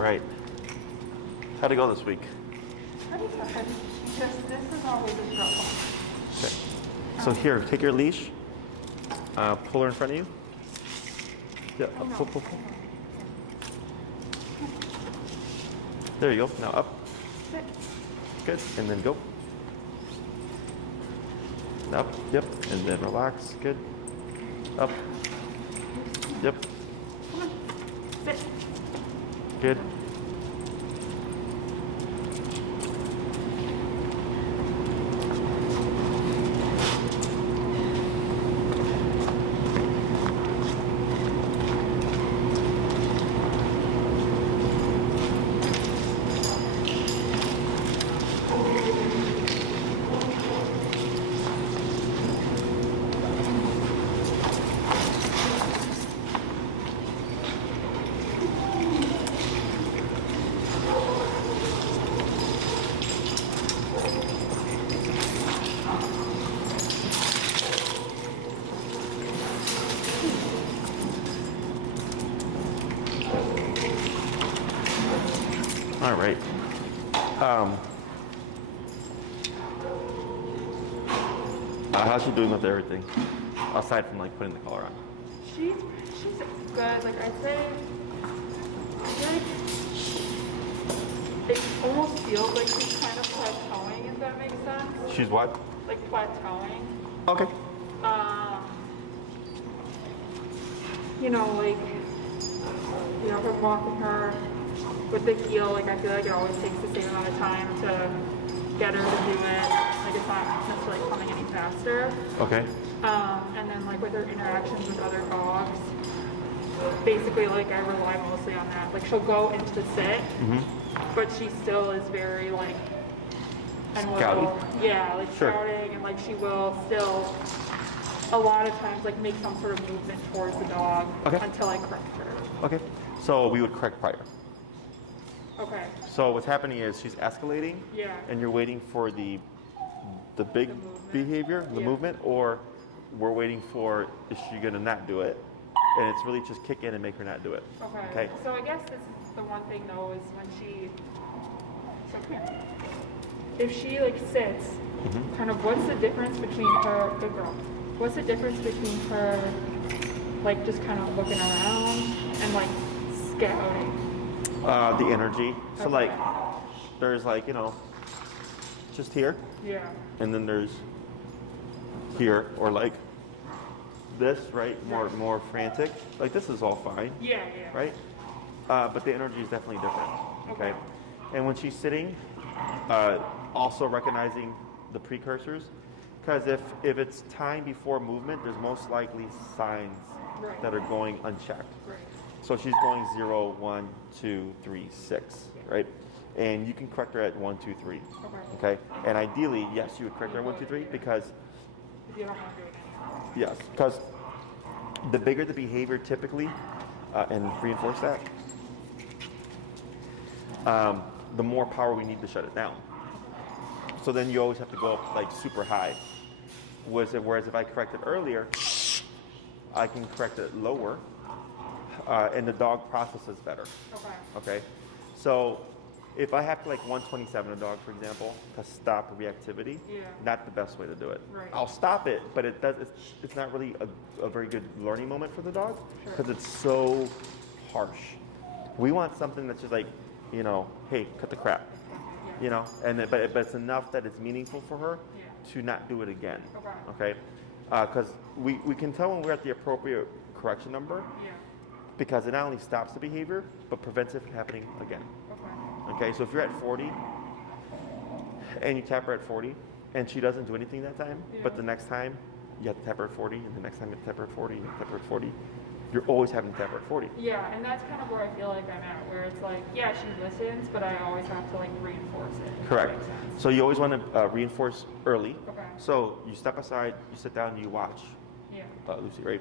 All right. How'd it go this week? Pretty good. Just this is always a struggle. Okay. So here, take your leash. Pull her in front of you. Yeah, pull. There you go. Now up. Sit. Good. And then go. Up. Yep. And then relax. Good. Up. Yep. Come on. Sit. Good. All right. How's she doing with everything? Aside from like putting the collar on. She's good. Like I'd say, it almost feels like she's kind of plateauing, if that makes sense. She's what? Like plateauing. Okay. From walking her with the heel, like I feel like it always takes the same amount of time to get her to do it. Like it's not necessarily coming any faster. Okay. And then like with her interactions with other dogs, basically like I rely mostly on that. Like she'll go into the sit, but she still is very like, scouting, and like she will still a lot of times like make some sort of movement towards the dog until I correct her. Okay. So we would correct prior. Okay. So what's happening is she's escalating. Yeah. And you're waiting for the big behavior, the movement, or we're waiting for, is she gonna not do it? And it's really just kick in and make her not do it. Okay. So I guess this is the one thing though is when she, so come here. If she like sits, kind of what's the difference between her, good girl, what's the difference between her like just kind of looking around and like scouting? The energy. So like, there's like, just here. Yeah. And then there's here, or like this, right? More frantic. Like this is all fine. Yeah. Right? But the energy is definitely different. Okay. And when she's sitting, also recognizing the precursors, because if it's time before movement, there's most likely signs that are going unchecked. Right. So she's going 0, 1, 2, 3, 6, right? And you can correct her at 1, 2, 3. Okay. And ideally, yes, you would correct her at 1, 2, 3 because if you don't want to do it anymore. yes, because the bigger the behavior typically, and reinforce that, the more power we need to shut it down. So then you always have to go up like super high. Whereas if I correct it earlier, I can correct it lower, and the dog processes better. Okay. So if I have to like 127 a dog, for example, to stop reactivity, not the best way to do it. Right. I'll stop it, but it's not really a very good learning moment for the dog because it's so harsh. We want something that's just like, hey, cut the crap, but it's enough that it's meaningful for her to not do it again. Okay. Because we can tell when we're at the appropriate correction number. Because it not only stops the behavior, but prevents it from happening again. Okay, so if you're at 40 and you tap her at 40 and she doesn't do anything that time, but the next time you have to tap her at 40 and the next time you have to tap her at 40 and you have to tap her at 40, you're always having to tap her at 40. Yeah, and that's kind of where I feel like I'm at, where it's like, yeah, she listens, but I always have to like reinforce it. Correct. So you always want to reinforce early. Okay. So you step aside, you sit down, and you watch Lucy, right?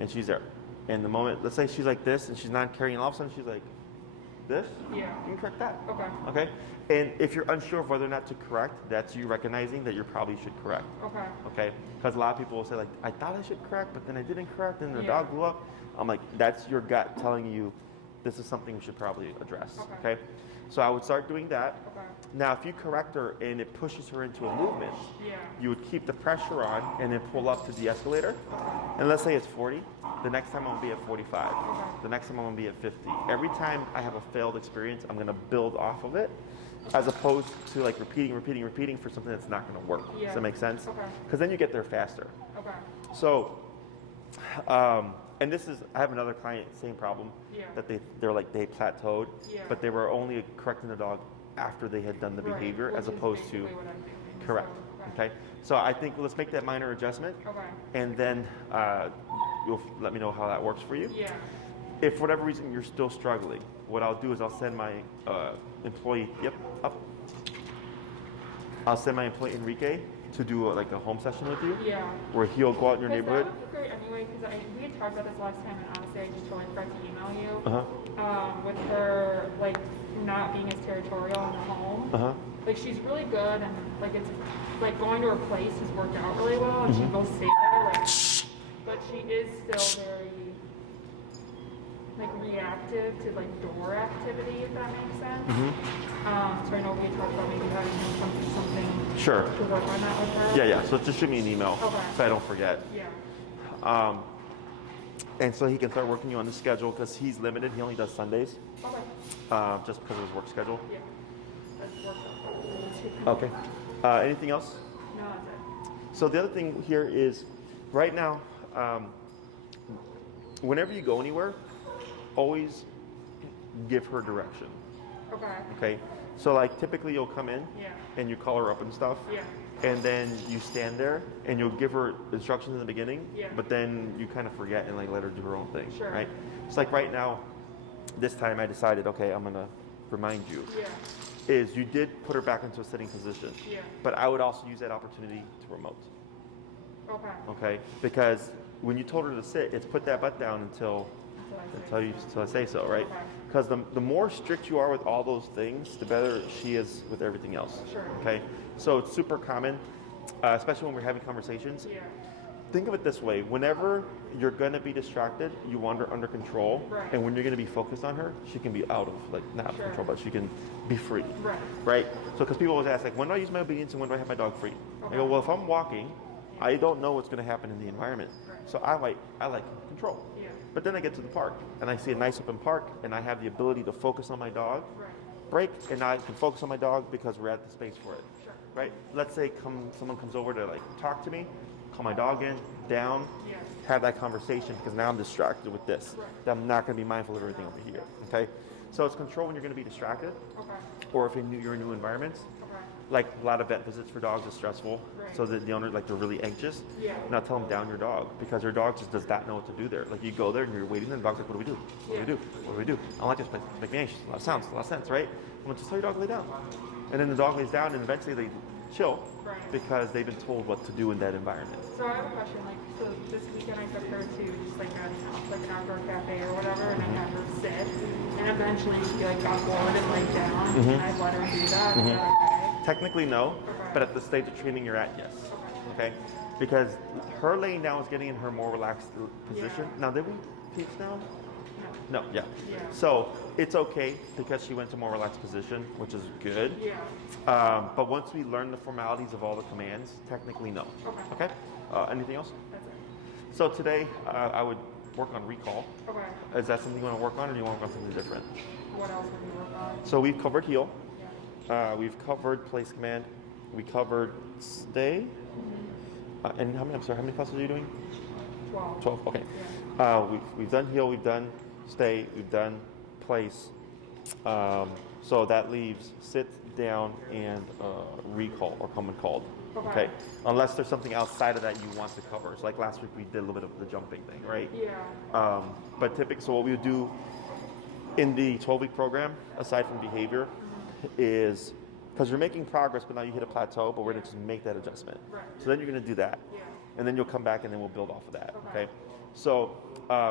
And she's there. And the moment, let's say she's like this and she's not carrying, all of a sudden she's like this, you can correct that. Okay. And if you're unsure of whether or not to correct, that's you recognizing that you probably should correct. Okay. Because a lot of people will say like, I thought I should correct, but then I didn't correct, and the dog blew up. I'm like, that's your gut telling you this is something we should probably address. Okay. So I would start doing that. Okay. Now, if you correct her and it pushes her into a movement, you would keep the pressure on and then pull up to the escalator. And let's say it's 40. The next time I'm gonna be at 45. The next time I'm gonna be at 50. Every time I have a failed experience, I'm gonna build off of it, as opposed to like repeating for something that's not gonna work. Does that make sense? Okay. Because then you get there faster. Okay. So, and this is, I have another client, same problem, that they plateaued, but they were only correcting the dog after they had done the behavior, Which as is opposed to, basically what I'm doing. correct, So, okay? So I think let's make that minor adjustment, and then you'll let me know how that works for you. Yeah. If for whatever reason you're still struggling, what I'll do is I'll send my employee, I'll send my employee Enrique to do like a home session with you, where he'll go out in your neighborhood. That would be great anyway, because we had talked about this last time, and honestly, I just totally forgot to email you. With her like not being as territorial in the home. Like she's really good, and like it's like going to her place has worked out really well, and she will stay there. Like, but she is still very like reactive to like door activity, if that makes sense. So I know we had talked about maybe having something to work on that with her. Yeah. So just shoot me an email so I don't forget. And so he can start working you on the schedule because he's limited. He only does Sundays. Just because of his work schedule. That's worked out. Okay. Anything else? No, that's it. So the other thing here is, right now, whenever you go anywhere, always give her direction. Okay. So like typically you'll come in and you call her up and stuff. And then you stand there and you'll give her instructions in the beginning, but then you kind of forget and like let her do her own thing, right? It's like right now, this time I decided, okay, I'm gonna remind you, is you did put her back into a sitting position, but I would also use that opportunity to remote. Okay, because when you told her to sit, it's put that butt down until I say so, right? Because the more strict you are with all those things, the better she is with everything else. Okay, so it's super common, especially when we're having conversations. Think of it this way: whenever you're gonna be distracted, you want her under control, and when you're gonna be focused on her, she can be out of not out of control, but she can be free, right? So because people always ask, like, when do I use my obedience and when do I have my dog free? I go, well, if I'm walking, I don't know what's gonna happen in the environment, so I like control. But then I get to the park and I see a nice open park and I have the ability to focus on my dog, break, and I can focus on my dog because we're at the space for it, right? Let's say someone comes over to like talk to me, call my dog in, down, have that conversation because now I'm distracted with this. I'm not going to be mindful of everything over here, okay? So it's control when you're going to be distracted, or if you're in new environments. Like a lot of vet visits for dogs is stressful, so that the owner they're really anxious. Now tell them down your dog because your dog just does not know what to do there. Like you go there and you're waiting, and the dog's like, "What do we do? What do we do? What do we do? I don't like this place. It's making me anxious. A lot of sense, right? Well, just tell your dog to lay down, and then the dog lays down, and eventually they chill because they've been told what to do in that environment. So I have a question. Like, so this weekend I took her to just like an outdoor cafe or whatever, and I had her sit, and eventually she like got bored and laid down, and I let her do that. Is that okay? Technically, no, but at the stage of training you're at, yes. Okay? Because her laying down is getting in her more relaxed position. Now, did we teach down? No, yeah. So it's okay because she went to more relaxed position, which is good. But once we learn the formalities of all the commands, technically, no. Okay? Anything else? That's it. So today, I would work on recall. Is that something you want to work on, or do you want to work on something different? What else would we work on? So we've covered heal. We've covered place command. We covered stay. And how many classes are you doing? 12. 12, okay. We've done heal, we've done stay, we've done place. So that leaves sit, down, and recall or come and called. Okay. Unless there's something outside of that you want to cover. So like last week we did a little bit of the jumping thing, right? But typically, so what we would do in the 12-week program, aside from behavior, is because you're making progress, but now you hit a plateau, but we're going to just make that adjustment. So then you're going to do that. And then you'll come back and then we'll build off of that. Okay. So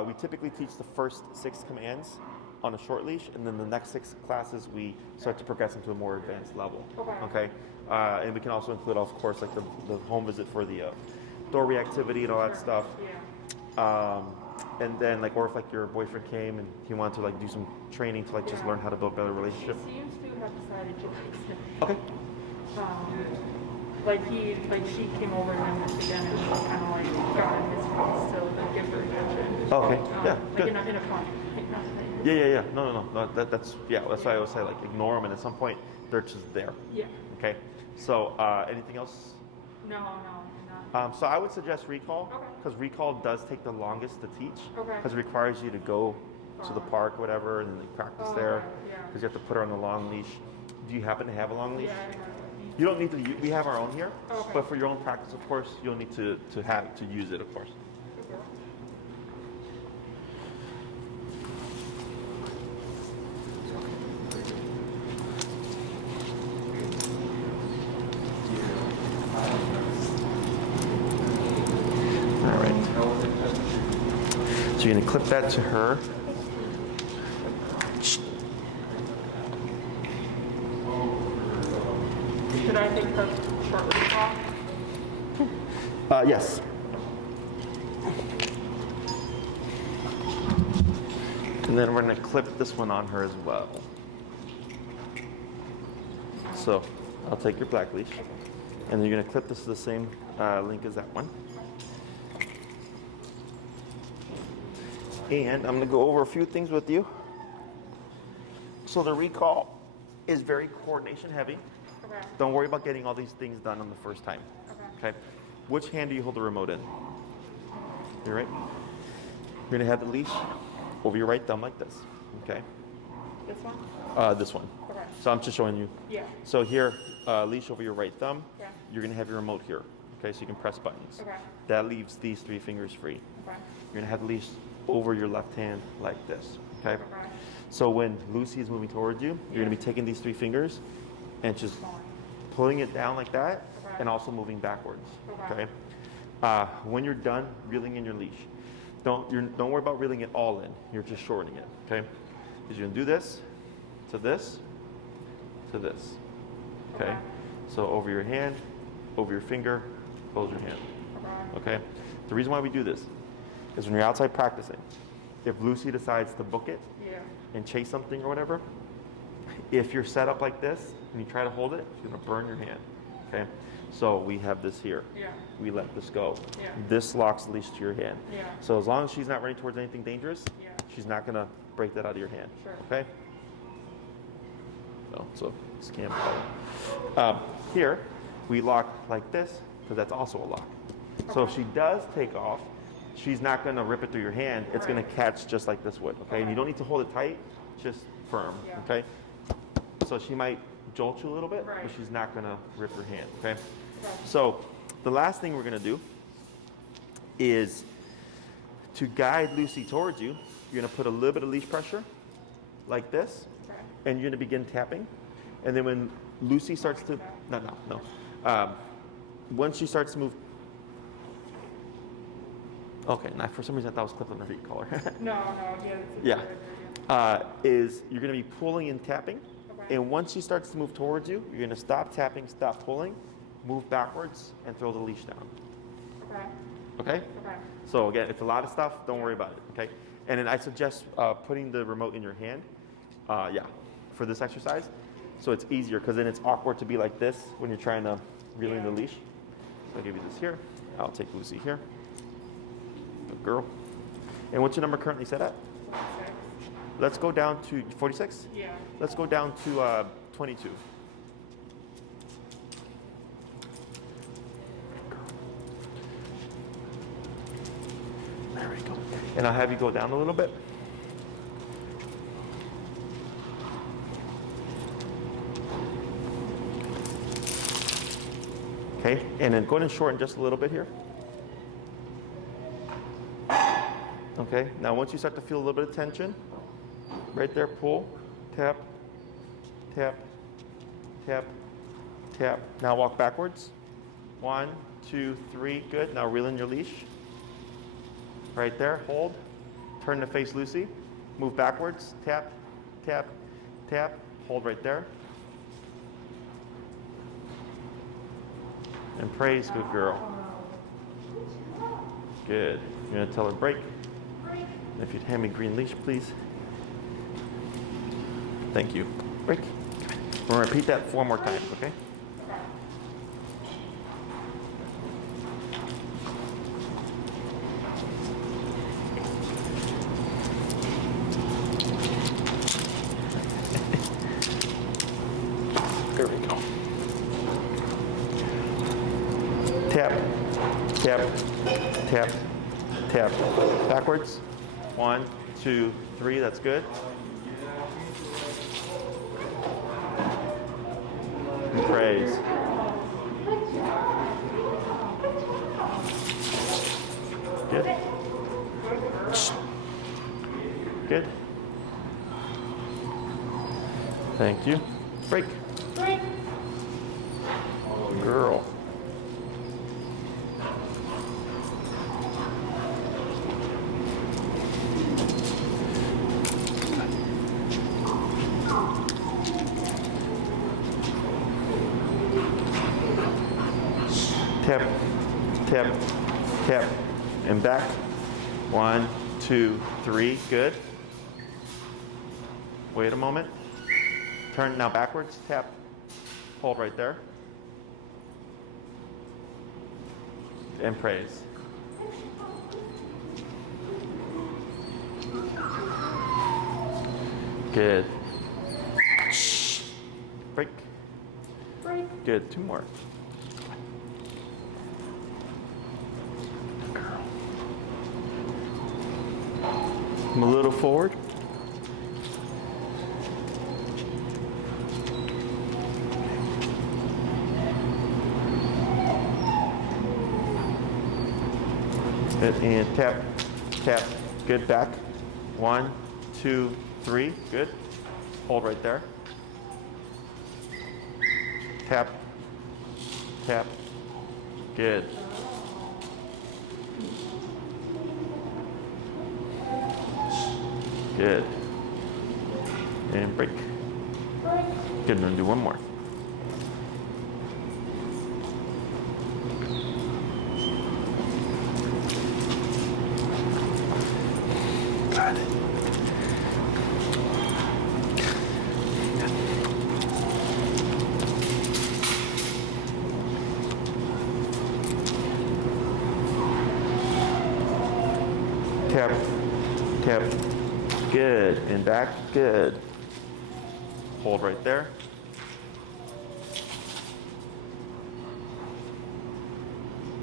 we typically teach the first 6 commands on a short leash, and then the next 6 classes we start to progress into a more advanced level. Okay. And we can also include, of course, like the home visit for the door reactivity and all that stuff. And then like, or if like your boyfriend came and he wanted to like do some training to like just learn how to build a better relationship. She seems to have decided to fix him. Okay. Like she came over to him again and kind of like got in his face to like give her attention. Okay. Yeah. Like Good. in a fun, like not like, Yeah. No. That's that's why I always say like ignore them, and at some point they're just there. yeah. Okay. So anything else? No, not. So I would suggest recall, Okay. because recall does take the longest to teach, Okay. because it requires you to go to the park, whatever, and then practice there, Okay, yeah. because you have to put her on the long leash. Do you happen to have a long leash? Yeah. You don't need to. We have our own here, Okay. but for your own practice, of course, you'll need to use it, of course. Okay. All right. So you're gonna clip that to her. Should I take the short leash off? Yes. And then we're gonna clip this one on her as well. So I'll take your black leash, and then you're gonna clip this to the same link as that one. And I'm gonna go over a few things with you. So the recall is very coordination heavy. Okay. Don't worry about getting all these things done on the first time. Okay. Which hand do you hold the remote in? You're right. You're gonna have the leash over your right thumb like this. Okay. This one? This one. Okay. So I'm just showing you. Yeah. So here, leash over your right thumb. Okay. You're gonna have your remote here. Okay, so you can press buttons. Okay. That leaves these 3 fingers free. Okay. You're gonna have the leash over your left hand like this. Okay. Okay. So when Lucy is moving towards you, you're gonna be taking these 3 fingers and just pulling it down like that, Okay. and also moving backwards. Okay. Okay. When you're done reeling in your leash, don't worry about reeling it all in. You're just shortening it. Okay. Because you're gonna do this to this to this. Okay. Okay. So over your hand, over your finger, close your hand. Okay. Okay. The reason why we do this is when you're outside practicing, if Lucy decides to book it Yeah. and chase something or whatever, if you're set up like this and you try to hold it, it's gonna burn your hand. Okay. So we have this here. Yeah. We let this go. Yeah. This locks the leash to your hand. Yeah. So as long as she's not running towards anything dangerous, Yeah. she's not gonna break that out of your hand. Sure. Okay. So scam. Here, we lock like this because that's also a lock. So if she does take off, she's not gonna rip it through your hand. It's gonna catch just like this would. Okay. And you don't need to hold it tight, just firm. Yeah. Okay. So she might jolt you a little bit, Right. but she's not gonna rip your hand. Okay. Okay. So the last thing we're gonna do is to guide Lucy towards you. You're gonna put a little bit of leash pressure, like this, Okay. and you're gonna begin tapping. And then when Lucy starts to, no. Once she starts to move, okay, now for some reason I thought it was clipped on her feet collar. No, yeah. It's Yeah. a good idea. Is you're gonna be pulling and tapping. Okay. And once she starts to move towards you, you're gonna stop tapping, stop pulling, move backwards, and throw the leash down. Okay. Okay? Okay. So again, it's a lot of stuff. Don't worry about it. Okay? And then I suggest putting the remote in your hand. For this exercise, so it's easier because then it's awkward to be like this when you're trying to reel in the leash. So I'll give you this here. I'll take Lucy here. Good girl. And what's your number currently set at? 46. Let's go down to 46. Yeah. Let's go down to 22. There we go. And I'll have you go down a little bit. Okay, and then go ahead and shorten just a little bit here. Okay, now once you start to feel a little bit of tension, right there, pull, tap, tap, tap, tap. Now walk backwards. 1, 2, 3, good. Now reel in your leash. Right there, hold. Turn to face Lucy. Move backwards, tap, tap, tap. Hold right there. And praise, good girl. Good. You're gonna tell her break. If you'd hand me green leash, please. Thank you. Break. We're gonna repeat that 4 more times, okay? There we go. Tap, tap, tap, tap. Backwards. 1, 2, 3. That's good. And praise. Good. Good. Thank you. Break. Break. Girl. Tap, tap, tap, and back. 1, 2, 3. Good. Wait a moment. Turn now backwards. Tap. Hold right there. And praise. Good. Break. Break. Good. 2 more. Come a little forward. And tap, tap. Good. Back. 1, 2, 3. Good. Hold right there. Tap, tap. Good. Good. And break. Good. I'm gonna do 1 more. Got it. Tap, tap. Good. And back. Good. Hold right there.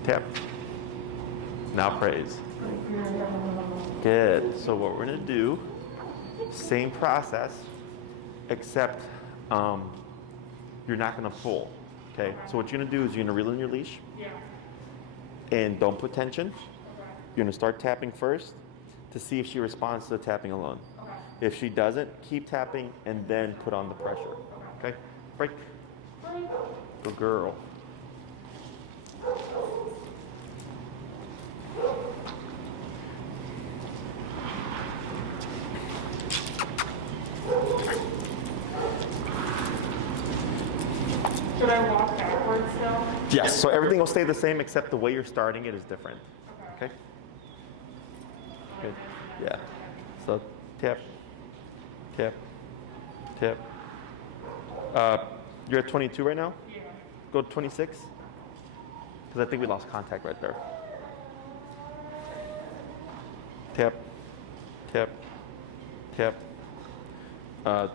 Tap. Now praise. Good. So what we're going to do, same process, except you're not going to pull. Okay? So what you're going to do is you're going to reel in your leash. Yeah. And don't put tension. Okay. You're going to start tapping first to see if she responds to the tapping alone. Okay. If she doesn't, keep tapping and then put on the pressure. Okay? Break. Good girl. Should I walk backwards still? Yes, so everything will stay the same except the way you're starting it is different. Okay? Good. Yeah. So tap, tap, tap. You're at 22 right now? Yeah. Go to 26. Because I think we lost contact right there. Tap, tap, tap.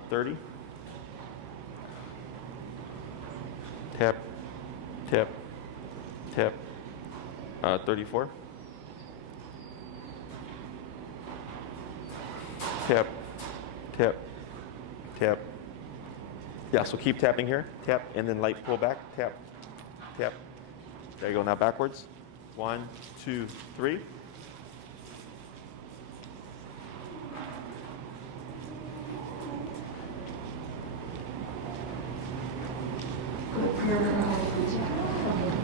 30. Tap, tap, tap. 34. Tap, tap, tap. Yeah, so keep tapping here. Tap, and then light pull back. Tap, tap. There you go. Now backwards. 1, 2, 3.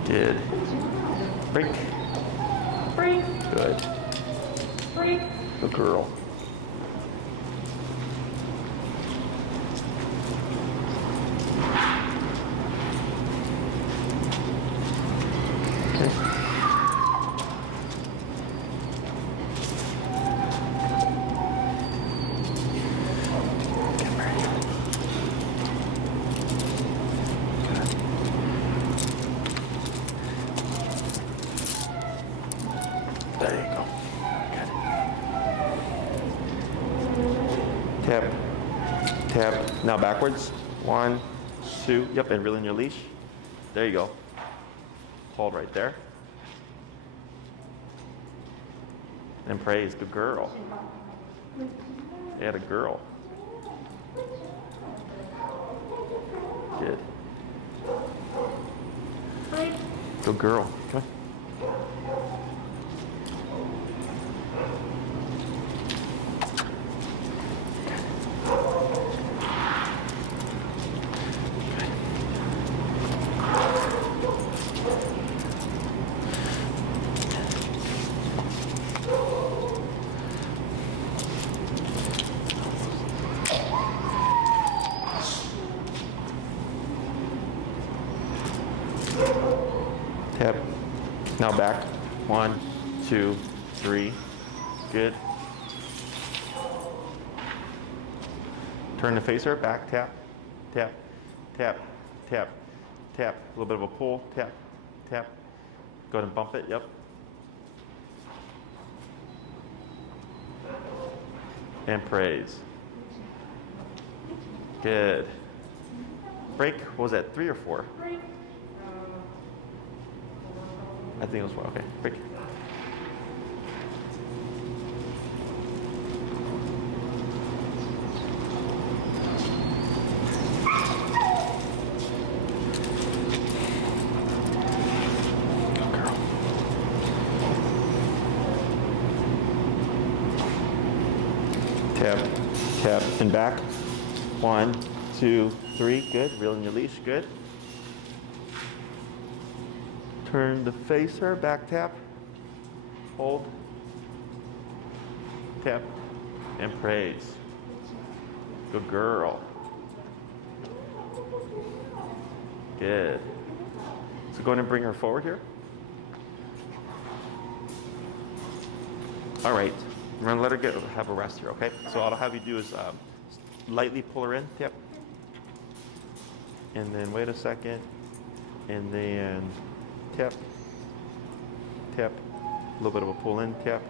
Good. Break. Break. Good. Break. Good girl. Okay. There you go. Good. Tap, tap. Now backwards. 1, 2. Yep, and reel in your leash. There you go. Hold right there. And praise. Good girl. Yeah, the girl. Good. Good girl. Come on. Tap. Now back. 1, 2, 3. Good. Turn to face her. Back. Tap. Tap. Tap. Tap. Tap. A little bit of a pull. Tap. Tap. Go ahead and bump it. Yep. And praise. Good. Break. What was that? 3 or 4? I think it was 4. Okay, break. Good girl. Tap, tap, and back. 1, 2, 3. Good. Reel in your leash. Good. Turn to face her, back tap, hold, tap, and praise. Good girl. Good. So go ahead and bring her forward here. All right, we're gonna let her have a rest here, okay? So all I'll have you do is lightly pull her in, tap, and then wait a second, and then tap, tap, a little bit of a pull in, tap,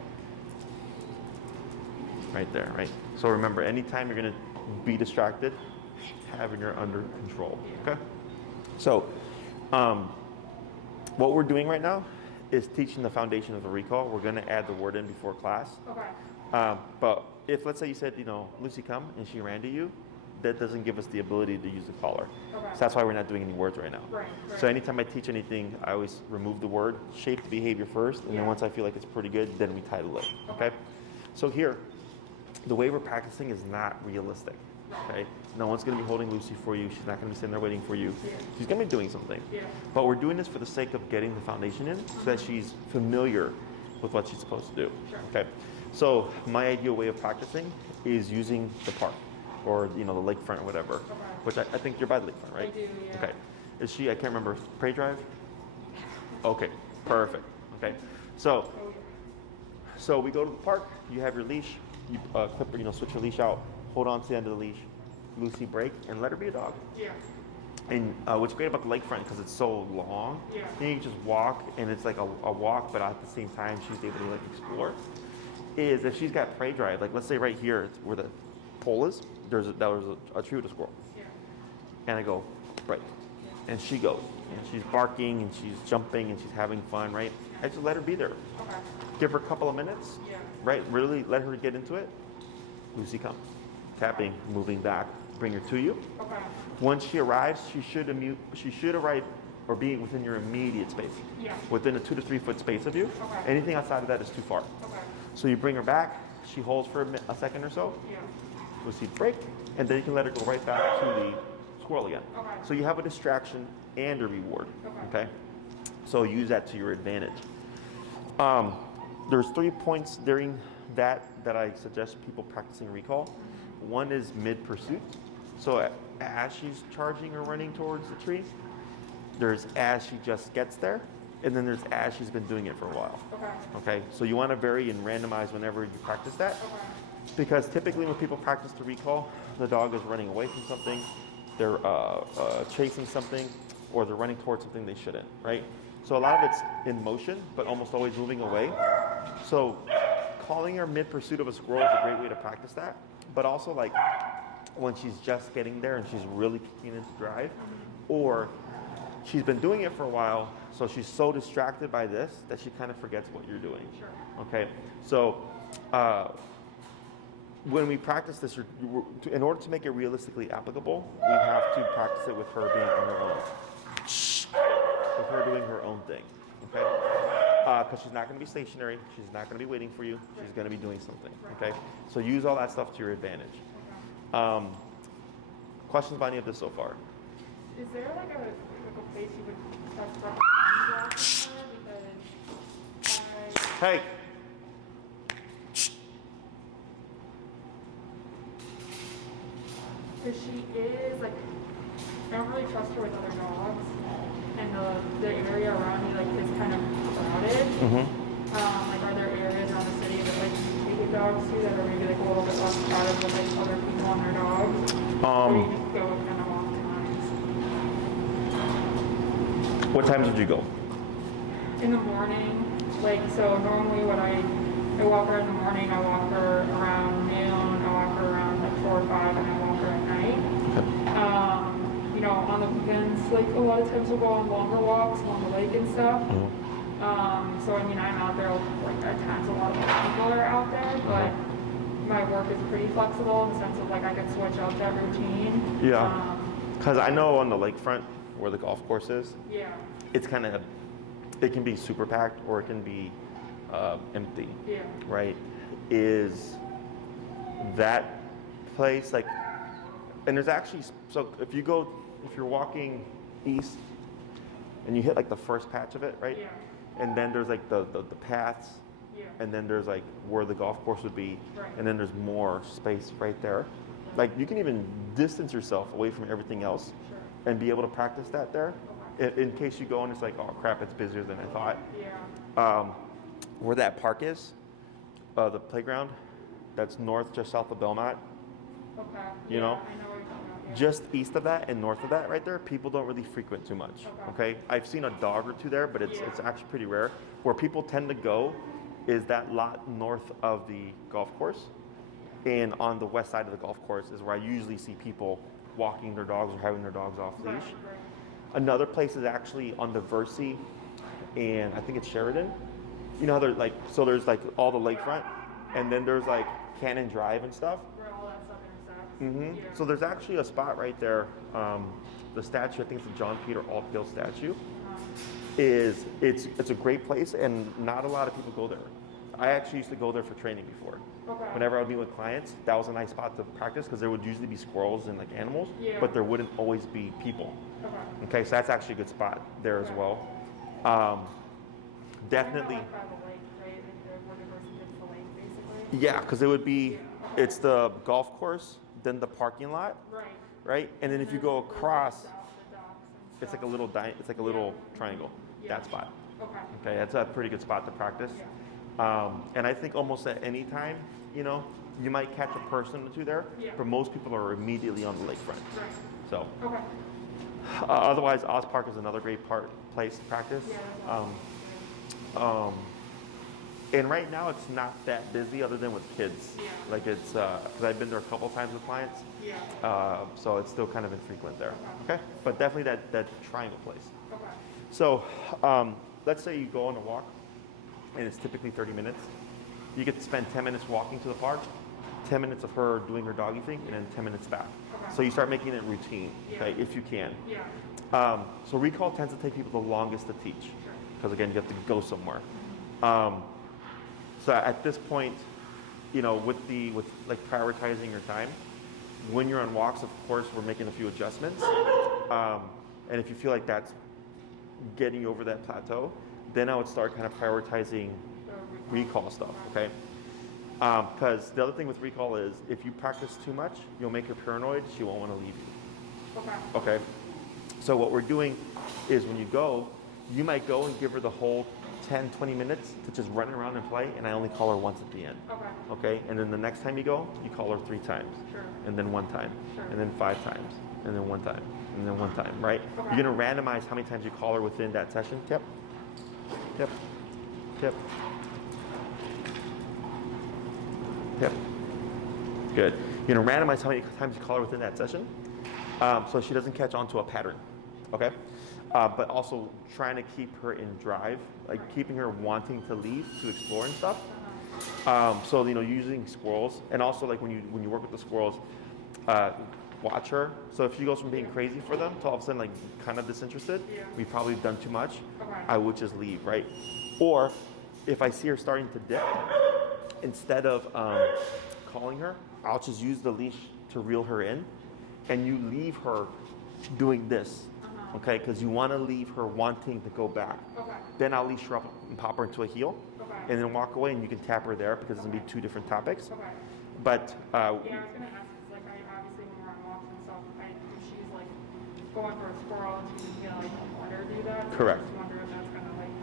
right there, right? So remember, anytime you're gonna be distracted, having her under control, okay? So, what we're doing right now is teaching the foundation of the recall. We're gonna add the word in before class. Okay. But if, let's say you said, Lucy, come, and she ran to you, that doesn't give us the ability to use the collar. Okay. So that's why we're not doing any words right now. Right. So anytime I teach anything, I always remove the word, shape the behavior first, and then once I feel like it's pretty good, then we title it, okay? So here, the way we're practicing is not realistic, okay? No one's gonna be holding Lucy for you. She's not gonna be sitting there waiting for you. Yeah. She's gonna be doing something. Yeah. But we're doing this for the sake of getting the foundation in so that she's familiar with what she's supposed to do, Sure. okay? So my ideal way of practicing is using the park or, the lakefront or whatever, Okay. which I think you're by the lakefront, right? I do, yeah. Okay. Is she, I can't remember, Prey Drive? Okay, perfect, okay. So we go to the park, you have your leash, you clip her, switch your leash out, hold on to the end of the leash, Lucy break, and let her be a dog. Yeah. And what's great about the lakefront, because it's so long, Yeah. then you can just walk, and it's like a walk, but at the same time, she's able to explore. Is if she's got prey drive, like let's say right here, it's where the pole is, there was a tree with a squirrel. Yeah. And I go, right. And she goes, and she's barking, and she's jumping, and she's having fun, right? I just let her be there. Okay. Give her a couple of minutes, Yeah. right? Really let her get into it. Lucy, come. Tapping, moving back, bring her to you. Okay. Once she arrives, she should arrive or be within your immediate space. Yeah. Within a 2 to 3 foot space of you. Okay. Anything outside of that is too far. Okay. So you bring her back, she holds for a second or so, Yeah. Lucy break, and then you can let her go right back to the squirrel again. Okay. So you have a distraction and a reward, Okay. okay? So use that to your advantage. There's 3 points during that I suggest people practicing recall. One is mid-pursuit. So as she's charging or running towards the tree, there's as she just gets there, and then there's as she's been doing it for a while. Okay. Okay, so you want to vary and randomize whenever you practice that, Okay. because typically when people practice the recall, the dog is running away from something, they're chasing something, or they're running towards something they shouldn't, right? So a lot of it's in motion, but almost always moving away. So calling her mid-pursuit of a squirrel is a great way to practice that. But also like when she's just getting there and she's really kicking into drive, or she's been doing it for a while, so she's so distracted by this that she kind of forgets what you're doing. Sure. Okay, so when we practice this, in order to make it realistically applicable, we have to practice it with her being on her own, with her doing her own thing. Okay, because she's not going to be stationary, she's not going to be waiting for you, she's going to be doing something. Okay, so use all that stuff to your advantage. Questions about any of this so far? Is there like a place you would test for because Hey. Because she is like, I don't really trust her with other dogs, and the area around me like is kind of crowded. Like, are there areas around the city that like you get dogs to that are maybe like a little bit less crowded with like other people and their dogs? Or you just go kind of off times? What times would you go? In the morning, like, so normally when I walk her in the morning, I walk her around noon, I walk her around like 4 or 5, and I walk her at night. You know, on the weekends, like a lot of times we'll go on longer walks along the lake and stuff. So I mean, I'm out there like at times a lot of people are out there, but my work is pretty flexible in the sense of like I can switch up that routine. Yeah, because I know on the lakefront where the golf course is, it's kind of, it can be super packed or it can be empty, right? Is that place like, and there's actually, so if you're walking east and you hit like the first patch of it, right? And then there's like the paths, and then there's like where the golf course would be, and then there's more space right there. Like you can even distance yourself away from everything else and be able to practice that there. In case you go and it's like, oh crap, it's busier than I thought. Where that park is, the playground, that's north, just south of Belmont. You know, I know what you're talking about. just east of that and north of that, right there, people don't really frequent too much. Okay, I've seen a dog or two there, but it's actually pretty rare. Where people tend to go is that lot north of the golf course, and on the west side of the golf course is where I usually see people walking their dogs or having their dogs off leash. Another place is actually on the Versey, and I think it's Sheridan. You know how there's like, so there's like all the lakefront, and then there's like Cannon Drive and stuff. Where all that stuff intersects. So there's actually a spot right there. The statue, I think it's the John Peter Althill statue. It's a great place, and not a lot of people go there. I actually used to go there for training before. Whenever I would meet with clients, that was a nice spot to practice because there would usually be squirrels and like animals, but there wouldn't always be people. Okay, so that's actually a good spot there as well. Definitely. Yeah, because it would be, it's the golf course, then the parking lot, right? And then if you go across, it's like a little triangle. That spot. Okay, that's a pretty good spot to practice. And I think almost at any time, you know, you might catch a person or two there, but most people are immediately on the lakefront. So. Otherwise, Oz Park is another great place to practice. And right now it's not that busy other than with kids. Like it's, because I've been there a couple times with clients. So it's still kind of infrequent there. Okay, but definitely that triangle place. So let's say you go on a walk and it's typically 30 minutes. You get to spend 10 minutes walking to the park, 10 minutes of her doing her doggy thing, and then 10 minutes back. So you start making it routine, okay, if you can. So recall tends to take people the longest to teach, because again, you have to go somewhere. So at this point, you know, with like prioritizing your time, when you're on walks, of course, we're making a few adjustments. And if you feel like that's getting you over that plateau, then I would start kind of prioritizing recall stuff, okay? Because the other thing with recall is if you practice too much, you'll make her paranoid, she won't want to leave you. Okay? So what we're doing is when you go, you might go and give her the whole 10, 20 minutes to just run around and play, and I only call her once at the end. Okay? And then the next time you go, you call her 3 times. And then 1 time. And then 5 times. And then 1 time. And then 1 time, right? You're gonna randomize how many times you call her within that session. Yep. Yep. Good. You're gonna randomize how many times you call her within that session, so she doesn't catch on to a pattern. Okay. But also trying to keep her in drive, like keeping her wanting to leave to explore and stuff. So using squirrels, and also like when you work with the squirrels, watch her. So if she goes from being crazy for them to all of a sudden like kind of disinterested, we've probably done too much. I would just leave, right? Or if I see her starting to dip, instead of calling her, I'll just use the leash to reel her in, and you leave her doing this. Okay, because you want to leave her wanting to go back. Then I'll leash her up and pop her into a heel, and then walk away, and you can tap her there because it's gonna be two different topics. But yeah, I was gonna ask, like, I obviously when we're on walks and stuff, if she's like going for a squirrel and she's like let her do that. Correct. I just wonder if that's kind of like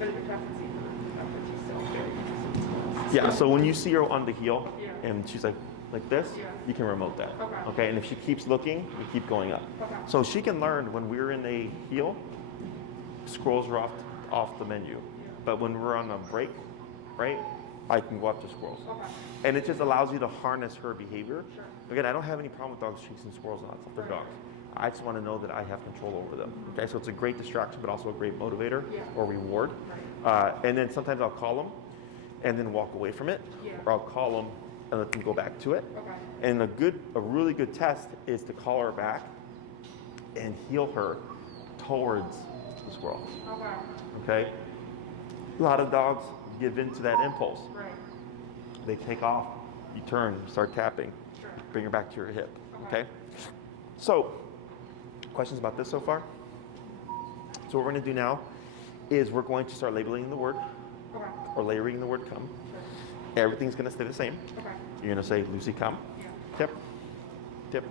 bit of a deficiency for her, but she's still very interested in squirrels. yeah, so when you see her on the heel, Yeah. and she's like this, you can remote that. Okay, and if she keeps looking, you keep going up. So she can learn when we're in a heel, scrolls are off the menu. But when we're on a break, right, I can go up to squirrels. And it just allows you to harness her behavior. Again, I don't have any problem with dogs chasing squirrels and stuff. They're dogs. I just want to know that I have control over them. Okay, so it's a great distraction, but also a great motivator or reward. And then sometimes I'll call them and then walk away from it, or I'll call them and let them go back to it. And a really good test is to call her back and heel her towards the squirrel. Okay? A lot of dogs give in to that impulse. They take off, you turn, start tapping, bring her back to your hip. Okay? So, questions about this so far? So what we're going to do now is we're going to start labeling the word, or layering the word come. Everything's going to stay the same. You're going to say, Lucy, come. Tip. Tip.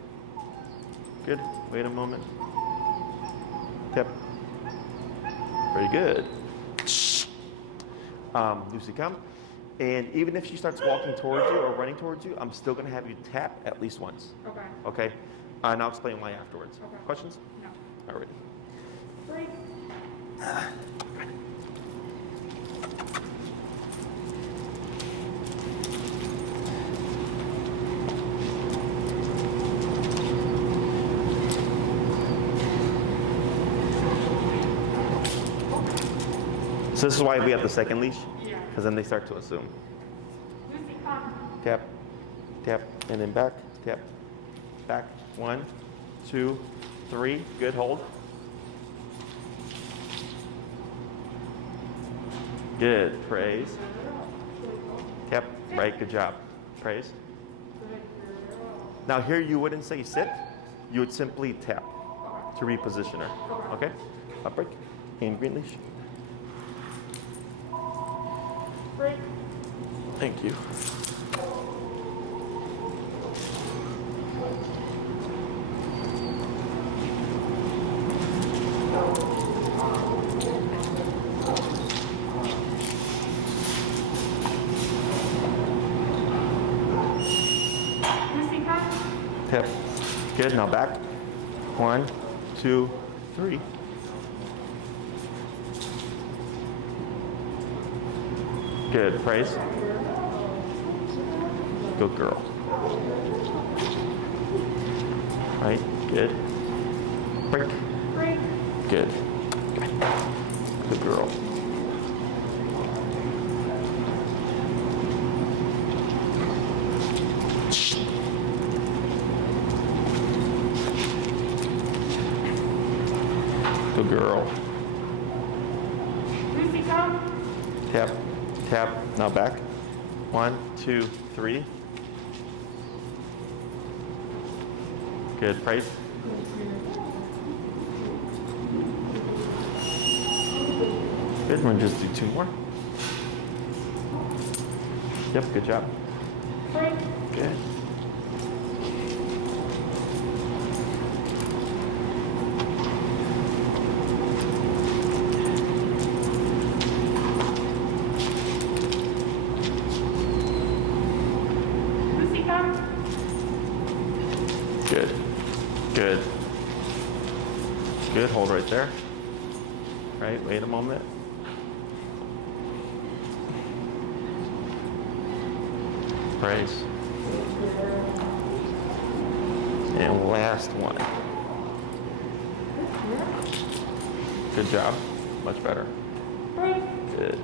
Good. Wait a moment. Tip. Very good. Lucy, come. And even if she starts walking towards you or running towards you, I'm still going to have you tap at least once. Okay? And I'll explain why afterwards. Questions? No. All right. Break. So this is why we have the second leash, because then they start to assume. Lucy, come. Tap, tap, and then back, tap, back. 1, 2, 3. Good, hold. Good, praise. Tap, right, good job. Praise. Now here you wouldn't say sit, you would simply tap to reposition her. Okay? Up break, and green leash. Break. Thank you. Lucy, come. Tip. Good, now back. 1, 2, 3. Good, praise. Good girl. Right, good. Break. Break. Good. Good girl. Good girl. Lucy, come. Tap, tap, now back. 1, 2, 3. Good, praise. Good, we're gonna just do 2 more. Yep, good job. Break. Good. Lucy, come. Good. Good. Good, hold right there. Right, wait a moment. Praise. And last one. Good job. Much better. Good.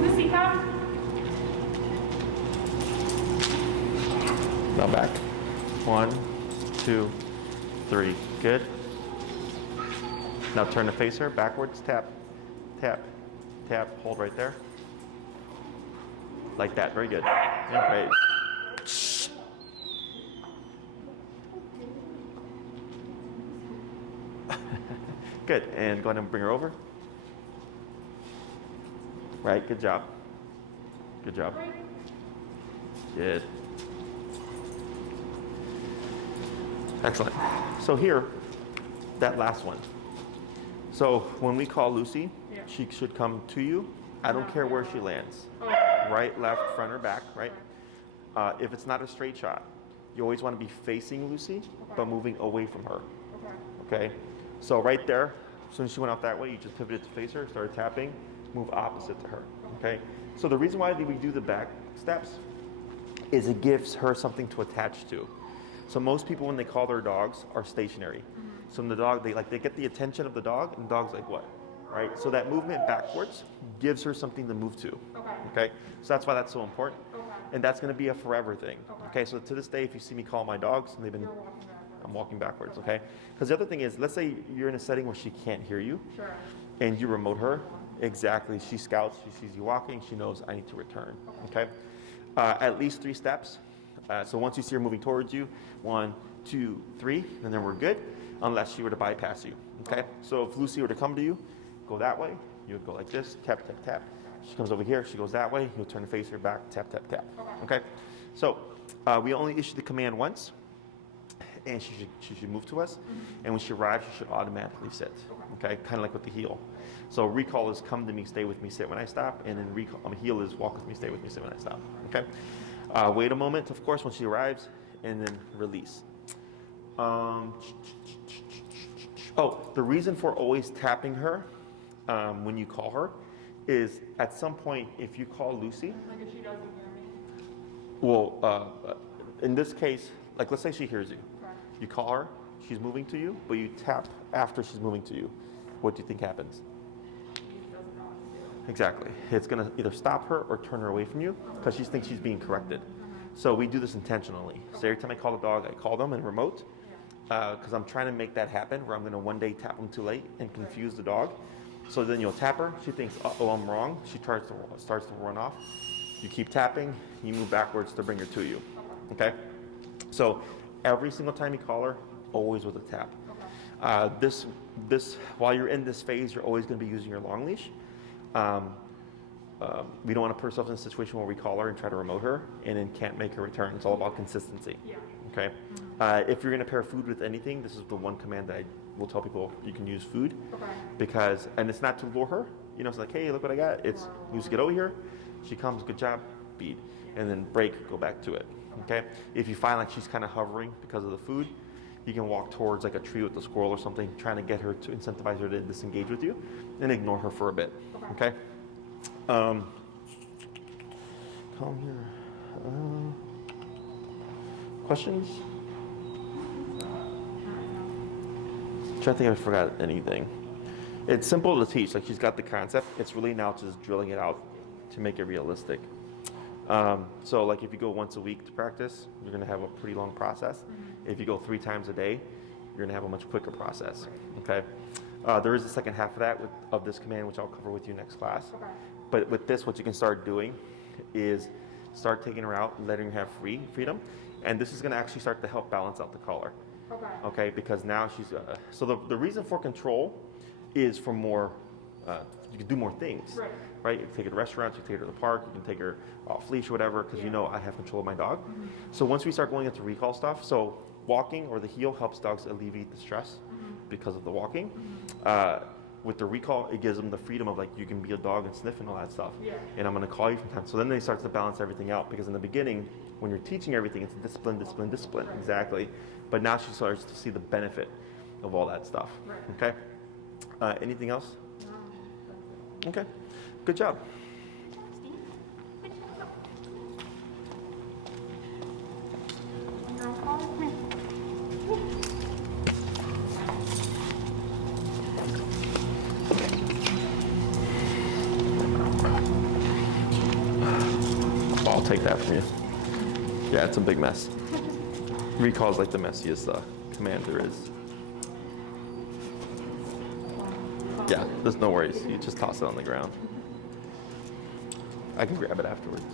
Lucy, come. Now back. 1, 2, 3. Good. Now turn to face her, backwards, tap, tap, tap, hold right there. Like that, very good. Yeah, great. Good, and go ahead and bring her over. Right, good job. Good job. Good. Excellent. So here, that last one. So when we call Lucy, she should come to you. I don't care where she lands. Right, left, front, or back, right? If it's not a straight shot, you always want to be facing Lucy, but moving away from her. Okay? So right there, as soon as she went out that way, you just pivoted to face her, started tapping, move opposite to her. Okay? So the reason why we do the back steps is it gives her something to attach to. So most people, when they call their dogs, are stationary. So when the dog, they get the attention of the dog, and the dog's like, what? Right? So that movement backwards gives her something to move to. Okay? So that's why that's so important. And that's going to be a forever thing. Okay? So to this day, if you see me call my dogs, and I'm walking backwards. Okay? Because the other thing is, let's say you're in a setting where she can't hear you, and you remote her. Exactly. She scouts. She sees you walking. She knows I need to return. Okay? At least 3 steps. So once you see her moving towards you, 1, 2, 3, and then we're good, unless she were to bypass you. Okay? So if Lucy were to come to you, go that way, you would go like this, tap, tap, tap. She comes over here, she goes that way, you'll turn to face her back, tap, tap, tap. Okay? So we only issue the command once, and she should move to us, and when she arrives, she should automatically sit. Okay? Kind of like with the heel. So recall is come to me, stay with me, sit when I stop, and then heel is walk with me, stay with me, sit when I stop. Okay? Wait a moment, of course, when she arrives, and then release. The reason for always tapping her when you call her is at some point, if you call Lucy. Like if she doesn't hear me? Well, in this case, like let's say she hears you. You call her, she's moving to you, but you tap after she's moving to you. What do you think happens? Exactly. It's going to either stop her or turn her away from you because she thinks she's being corrected. So we do this intentionally. So every time I call a dog, I call them and remote because I'm trying to make that happen where I'm going to one day tap them too late and confuse the dog. So then you'll tap her. She thinks, oh, I'm wrong. She starts to run off. You keep tapping. You move backwards to bring her to you. Okay? So every single time you call her, always with a tap. This while you're in this phase, you're always going to be using your long leash. We don't want to put ourselves in a situation where we call her and try to remote her and then can't make her return. It's all about consistency. Okay. If you're going to pair food with anything, this is the one command that I will tell people you can use food because, and it's not to lure her. You know, it's like, hey, look what I got. It's Lucy, get over here. She comes, good job, feed, and then break, go back to it. Okay. If you find like she's kind of hovering because of the food, you can walk towards like a tree with a squirrel or something, trying to get her to incentivize her to disengage with you, and ignore her for a bit. Okay. Come here. Questions? I'm trying to think if I forgot anything. It's simple to teach. Like she's got the concept. It's really now just drilling it out to make it realistic. So like if you go once a week to practice, you're going to have a pretty long process. If you go 3 times a day, you're going to have a much quicker process. Okay. There is a second half of that of this command, which I'll cover with you next class. But with this, what you can start doing is start taking her out, letting her have freedom. And this is going to actually start to help balance out the collar. Okay, because now she's, so the reason for control is for more, you can do more things. Right? You can take her to restaurants, you can take her to the park, you can take her off leash or whatever, because you know I have control of my dog. So once we start going into recall stuff, so walking or the heel helps dogs alleviate the stress because of the walking. with the recall, it gives them the freedom of like, you can be a dog and sniff and all that stuff. Yeah. And I'm going to call you from time. So then they start to balance everything out, because in the beginning, when you're teaching everything, it's discipline, discipline, discipline. Right. Exactly. But now she starts to see the benefit of all that stuff. Right. Okay. Anything else? No, that's it. Okay. Good job. Steve, good job. Girl, come here. I'll take that from you. Yeah, it's a big mess. Recall's like the messiest command there is. Yeah, there's no worries. You just toss it on the ground. I can grab it afterwards.